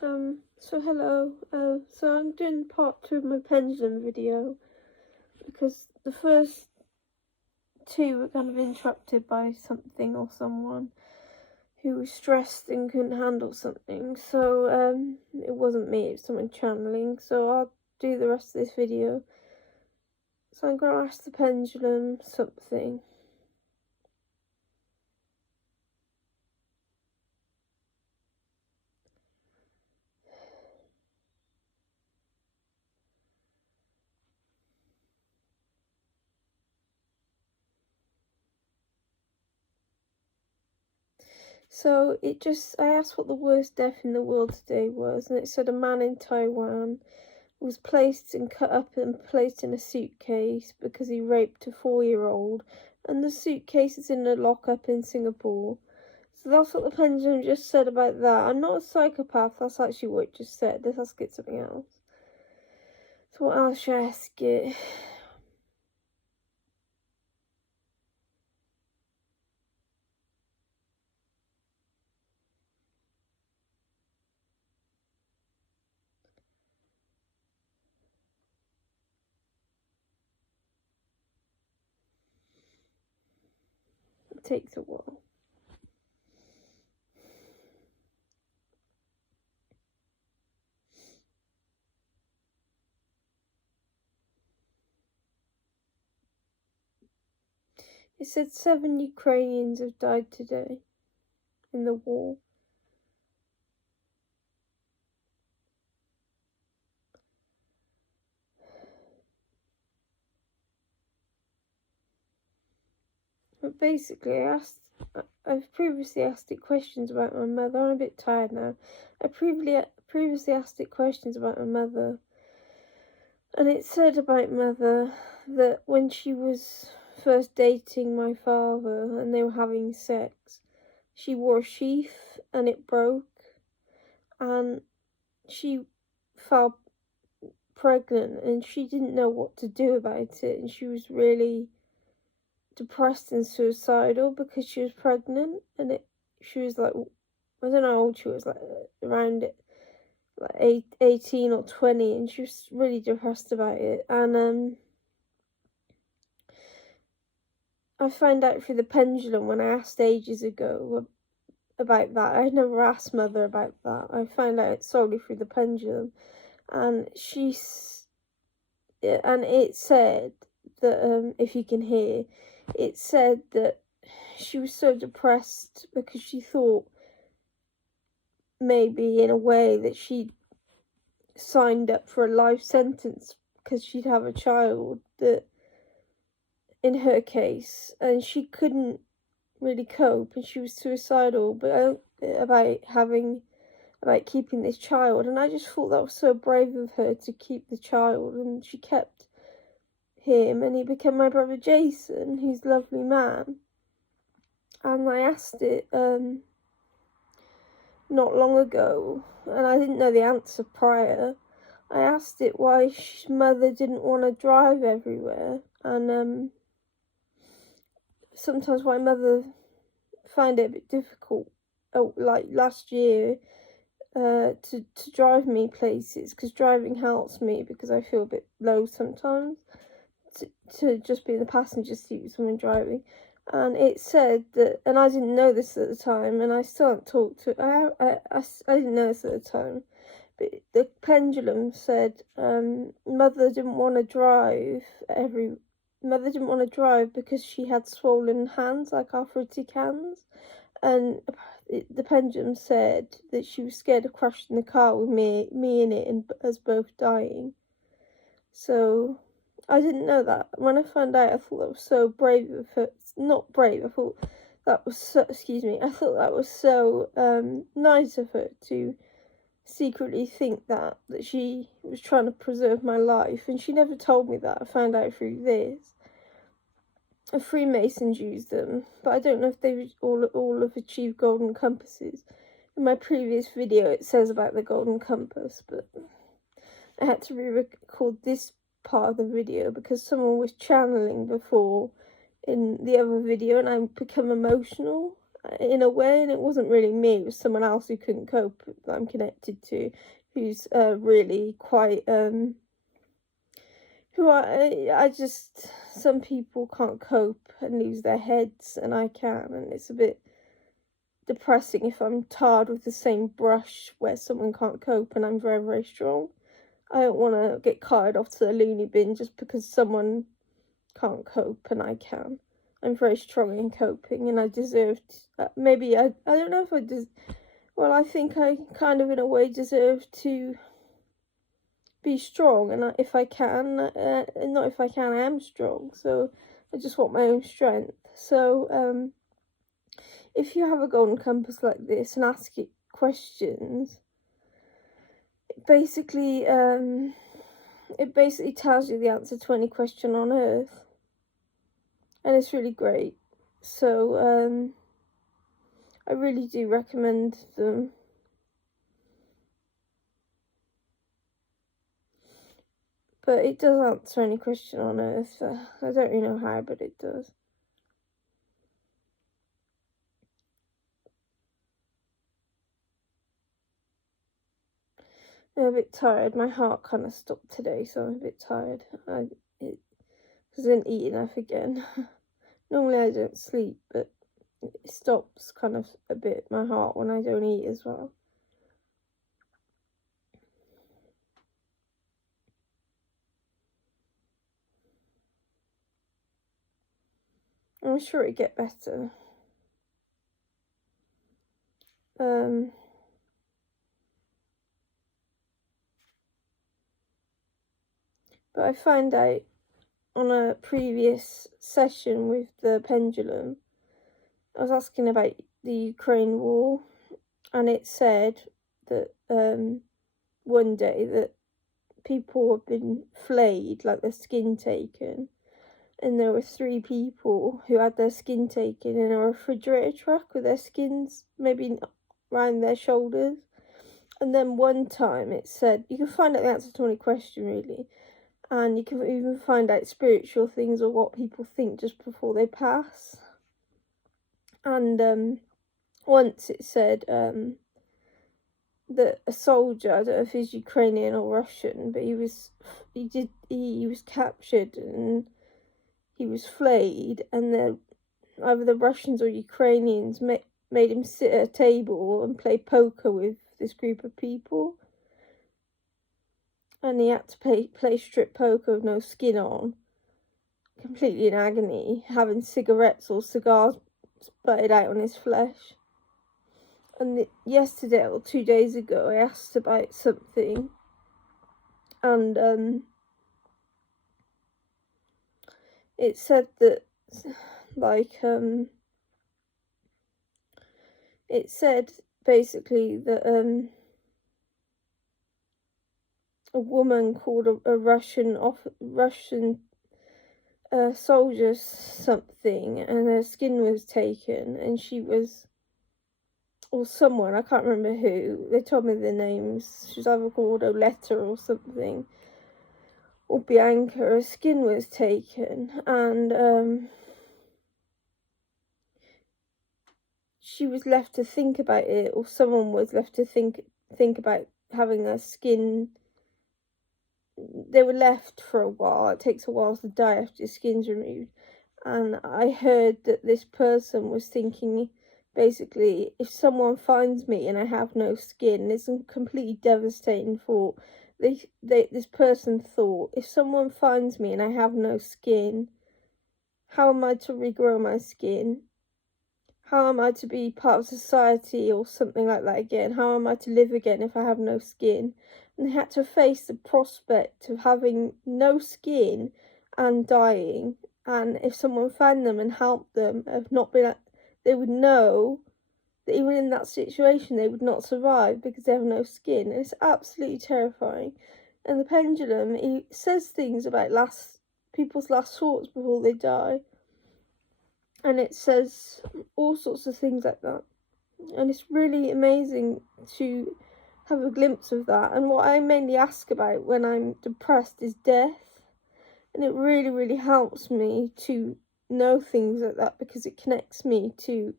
So hello, so I'm doing part 2 of my pendulum video because the first two were kind of interrupted by something or someone who was stressed and couldn't handle something. So it wasn't me, it was someone channeling. So I'll do the rest of this video. So I'm going to ask the pendulum something. So I asked what the worst death in the world today was, and it said a man in Taiwan was placed and cut up and placed in a suitcase because he raped a 4-year-old, and the suitcase is in a lockup in Singapore. So that's what the pendulum just said about that. I'm not a psychopath, that's actually what it just said. Let's ask it something else. So what else should I ask it? It takes a while. It said 7 Ukrainians have died today in the war. But basically, I've previously asked it questions about my mother. I'm a bit tired now. I previously asked it questions about my mother. And it said about mother that when she was first dating my father and they were having sex, she wore a sheath and it broke. And she fell pregnant and she didn't know what to do about it. And she was really depressed and suicidal because she was pregnant, and she was like, I don't know how old she was, like around 18 or 20, and she was really depressed about it. And I found out through the pendulum when I asked ages ago about that. I never asked mother about that. I found out solely through the pendulum, and it said that if you can hear, it said that she was so depressed because she thought maybe in a way that she signed up for a life sentence because she'd have a child, that in her case, and she couldn't really cope and she was suicidal about keeping this child. And I just thought that was so brave of her to keep the child, and she kept him and he became my brother Jason, who's a lovely man. And I asked it not long ago, and I didn't know the answer prior. I asked it why his mother didn't want to drive everywhere, and sometimes my mother find it a bit difficult, like last year, to drive me places, because driving helps me because I feel a bit low sometimes, to just be in the passenger seat with someone driving. And it said that, and I didn't know this at the time, and I still haven't talked to, I didn't know this at the time, but the pendulum said mother didn't want to drive because she had swollen hands, like arthritic hands, and the pendulum said that she was scared of crashing the car with me in it and us both dying. So I didn't know that. When I found out, I thought that was so brave of her. Not brave. I thought that was so. Excuse me. I thought that was so nice of her to secretly think that she was trying to preserve my life, and she never told me that. I found out through this. Freemasons use them, but I don't know if they all have achieved golden compasses. In my previous video, it says about the golden compass, but I had to re-record this part of the video because someone was channeling before in the other video and I become emotional, in a way, and it wasn't really me, it was someone else who couldn't cope that I'm connected to, who's really quite some people can't cope and lose their heads, and I can, and it's a bit depressing if I'm tarred with the same brush where someone can't cope and I'm very, very strong. I don't want to get carted off to the loony bin just because someone can't cope and I can. I'm very strong in coping, and I deserve maybe I don't know if well, I think I kind of in a way deserve to be strong, and if I can, not if I can, I am strong, so I just want my own strength. So if you have a golden compass like this and ask it questions, it basically tells you the answer to any question on earth, and it's really great. So I really do recommend them. But it does answer any question on earth. I don't really know how, but it does. I'm a bit tired. My heart kind of stopped today, so I'm a bit tired. Because I didn't eat enough again. Normally I don't sleep, but it stops kind of a bit, my heart, when I don't eat as well. I'm sure it'll get better. But I found out on a previous session with the pendulum, I was asking about the Ukraine war, and it said that one day that people have been flayed, like their skin taken, and there were 3 people who had their skin taken in a refrigerator truck with their skins maybe around their shoulders. And then one time it said, you can find out the answer to any question really, and you can even find out spiritual things or what people think just before they pass. And once it said that a soldier, I don't know if he's Ukrainian or Russian, but he was captured and he was flayed, and either the Russians or Ukrainians made him sit at a table and play poker with this group of people, and he had to play strip poker with no skin on, completely in agony, having cigarettes or cigars sputtered out on his flesh. And yesterday or 2 days ago, I asked about something, and it said that, like, it said basically that a woman called a Russian soldier something, and her skin was taken, and she was, or someone, I can't remember who, they told me their names, she was either called Oleta or something, or Bianca. Her skin was taken, and she was left to think about it, or someone was left to think about having their skin. They were left for a while. It takes a while to die after your skin's removed. And I heard that this person was thinking, basically, if someone finds me and I have no skin, it's a completely devastating thought. This person thought, if someone finds me and I have no skin, how am I to regrow my skin? How am I to be part of society or something like that again? How am I to live again if I have no skin? And they had to face the prospect of having no skin and dying. And if someone found them and helped them, they would know that even in that situation they would not survive because they have no skin. And it's absolutely terrifying. And the pendulum, it says things about people's last thoughts before they die. And it says all sorts of things like that. And it's really amazing to have a glimpse of that. And what I mainly ask about when I'm depressed is death. And it really, really helps me to know things like that, because it connects me to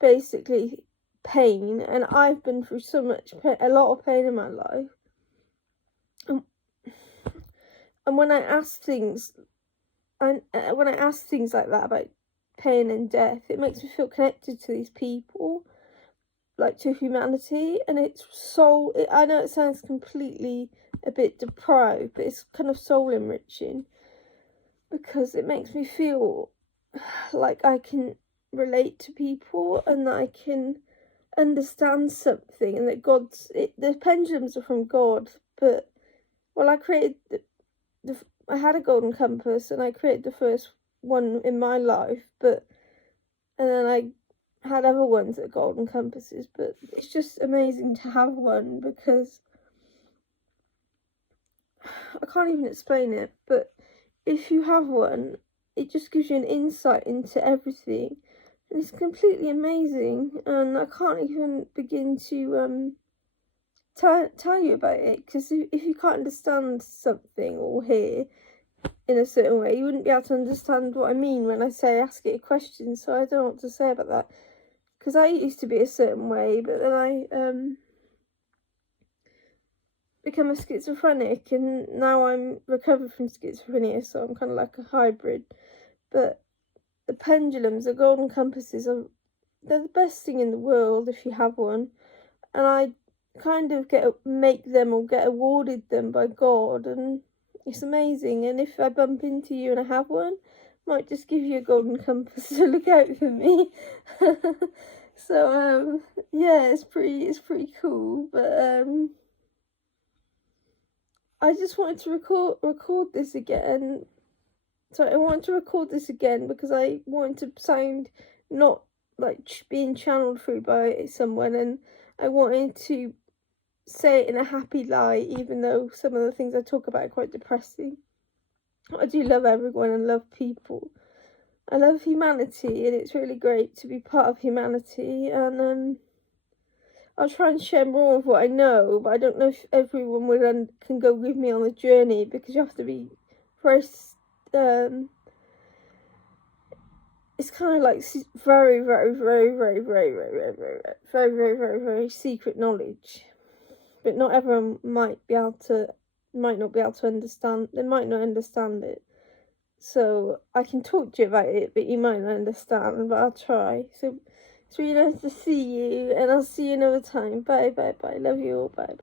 basically pain, and I've been through so much pain, a lot of pain in my life. And when I ask things, like that about pain and death, it makes me feel connected to these people, like to humanity, and I know it sounds completely a bit deprived, but it's kind of soul enriching, because it makes me feel like I can relate to people and that I can understand something, and that the pendulums are from God. But I created I had a golden compass, and I created the first one in my life, and then I had other ones that are golden compasses, but it's just amazing to have one, because I can't even explain it, but if you have one, it just gives you an insight into everything, and it's completely amazing, and I can't even begin to tell you about it, because if you can't understand something or hear in a certain way, you wouldn't be able to understand what I mean when I say ask it a question. So I don't know what to say about that, because I used to be a certain way, but then I become a schizophrenic, and now I'm recovered from schizophrenia, so I'm kind of like a hybrid. But the pendulums, the golden compasses, they're the best thing in the world if you have one, and I kind of make them or get awarded them by God, and it's amazing. And if I bump into you and I have one, I might just give you a golden compass to look out for me. So yeah, it's pretty cool. But I just wanted to record this again. So I wanted to record this again because I wanted to sound not like being channeled through by someone, and I wanted to say it in a happy light, even though some of the things I talk about are quite depressing. I do love everyone and love people. I love humanity, and it's really great to be part of humanity. And I'll try and share more of what I know, but I don't know if everyone can go with me on the journey, because you have to be very it's kind of like very, very, very, very, very, very, very, very, very, very, very, very secret knowledge. But not everyone might not be able to understand. They might not understand it. So I can talk to you about it, but you might not understand. But I'll try. So it's really nice to see you, and I'll see you another time. Bye, bye, bye. Love you all. Bye.